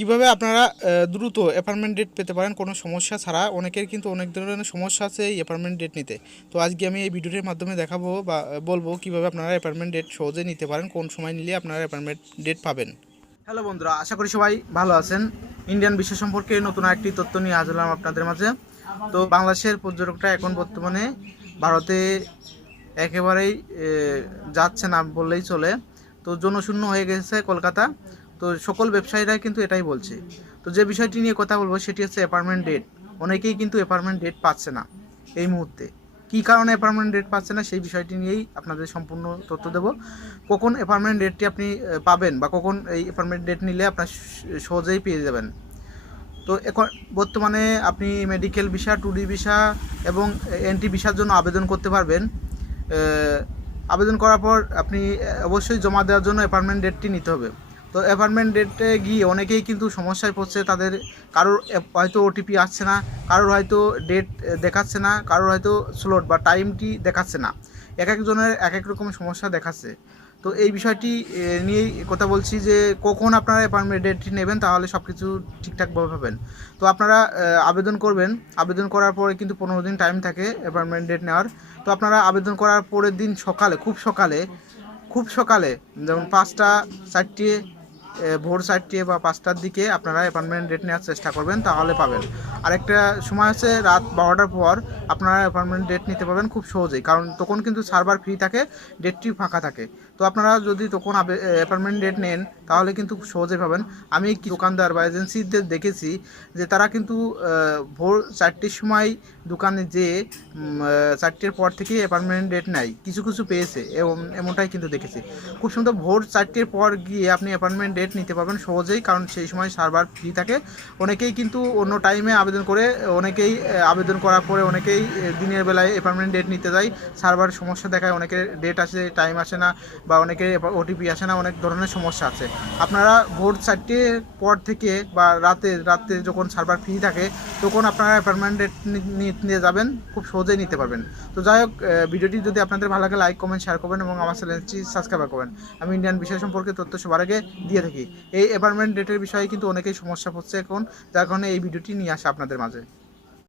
কিভাবে আপনারা দ্রুত অ্যাপার্টমেন্ট ডেট পেতে পারেন কোনো সমস্যা ছাড়া। অনেকের কিন্তু অনেক ধরনের সমস্যা আছে এই অ্যাপার্টমেন্ট ডেট নিতে। তো আজকে আমি এই ভিডিওটির মাধ্যমে দেখাবো বা বলবো কিভাবে আপনারা অ্যাপার্টমেন্ট ডেট সহজে নিতে পারেন, কোন সময় নিলে আপনারা অ্যাপার্টমেন্ট ডেট পাবেন। হ্যালো বন্ধুরা, আশা করি সবাই ভালো আছেন। ইন্ডিয়ান বিশ্ব সম্পর্কে নতুন একটি তথ্য নিয়ে আসলাম আপনাদের মাঝে। তো বাংলাদেশের পর্যটকরা এখন বর্তমানে ভারতে একেবারেই যাচ্ছে না বললেই চলে। তো জনশূন্য হয়ে গেছে কলকাতা। তো সকল ব্যবসায়ীরা কিন্তু এটাই বলছে। তো যে বিষয়টি নিয়ে কথা বলবো সেটি হচ্ছে অ্যাপার্টমেন্ট ডেট। অনেকেই কিন্তু অ্যাপার্টমেন্ট ডেট পাচ্ছে না এই মুহূর্তে। কী কারণে অ্যাপার্টমেন্ট ডেট পাচ্ছে না সেই বিষয়টি নিয়েই আপনাদের সম্পূর্ণ তথ্য দেব। কখন অ্যাপার্টমেন্ট ডেটটি আপনি পাবেন বা কখন এই অ্যাপার্টমেন্ট ডেট নিলে আপনার সহজেই পেয়ে যাবেন। তো এখন বর্তমানে আপনি মেডিকেল ভিসা, ট্যুরি ভিসা এবং এনটি ভিসার জন্য আবেদন করতে পারবেন। আবেদন করার পর আপনি অবশ্যই জমা দেওয়ার জন্য অ্যাপার্টমেন্ট ডেটটি নিতে হবে। তো অ্যাপার্টমেন্ট ডেটে গিয়ে অনেকেই কিন্তু সমস্যায় পড়ছে। তাদের কারোর হয়তো ওটিপি আসছে না, কারোর হয়তো ডেট দেখাচ্ছে না, কারোর হয়তো স্লট বা টাইমটি দেখাচ্ছে না। এক একজনের এক এক রকম সমস্যা দেখাচ্ছে। তো এই বিষয়টি নিয়েই কথা বলছি যে কখন আপনারা অ্যাপয়েন্টমেন্ট ডেটটি নেবেন, তাহলে সব কিছু ঠিকঠাকভাবে পাবেন। তো আপনারা আবেদন করবেন। আবেদন করার পরে কিন্তু 15 দিন টাইম থাকে অ্যাপয়েন্টমেন্ট ডেট নেওয়ার। তো আপনারা আবেদন করার পরের দিন সকালে, খুব সকালে যেমন 5টা 4টে, ভোর 4টে বা 5টার দিকে আপনারা অ্যাপয়েন্টমেন্ট ডেট নেওয়ার চেষ্টা করবেন, তাহলে পাবেন। আরেকটা সময় হচ্ছে রাত 12টার পর আপনারা অ্যাপয়েন্টমেন্ট ডেট নিতে পারবেন খুব সহজেই, কারণ তখন কিন্তু সার্ভার ফ্রি থাকে, ডেটটি ফাঁকা থাকে। তো আপনারা যদি তখন অ্যাপয়েন্টমেন্ট ডেট নেন তাহলে কিন্তু খুব সহজেই পাবেন। আমি কি দোকানদার বা এজেন্সিদের দেখেছি যে তারা কিন্তু ভোর 4টের সময় দোকানে যেয়ে 4টের পর থেকেই অ্যাপয়েন্টমেন্ট ডেট নেয়, কিছু কিছু পেয়েছে এমনটাই কিন্তু দেখেছি। খুব সুন্দর ভোর 4টের পর গিয়ে আপনি অ্যাপয়েন্টমেন্ট ডেট নিতে পারবেন সহজেই, কারণ সেই সময় সার্ভার ফ্রি থাকে। অনেকেই কিন্তু অন্য টাইমে আবেদন করে, অনেকেই আবেদন করার পরে অনেকেই দিনের বেলায় অ্যাপয়েন্টমেন্ট ডেট নিতে যায়, সার্ভার সমস্যা দেখায়, অনেকের ডেট আসে টাইম আসে না, বা অনেকের ওটিপি আসে না, অনেক ধরনের সমস্যা আছে। আপনারা ভোর 4টের পর থেকে বা রাতে যখন সার্ভার ফ্রি থাকে তখন আপনারা অ্যাপয়েন্টমেন্ট ডেট নিয়ে যাবেন, খুব সহজেই নিতে পারবেন। তো যাই হোক, ভিডিওটি যদি আপনাদের ভালো লাগে লাইক কমেন্ট শেয়ার করবেন এবং আমার চ্যানেলটি সাবস্ক্রাইব করবেন। আমি ইন্ডিয়ান বিষয় সম্পর্কে তথ্য সবার আগে দিয়ে থাকি। এই অ্যাপয়েন্টমেন্ট ডেটের বিষয়ে কিন্তু অনেকেই সমস্যা হচ্ছে এখন, যার কারণে এই ভিডিওটি নিয়ে আসা আপনাদের মাঝে।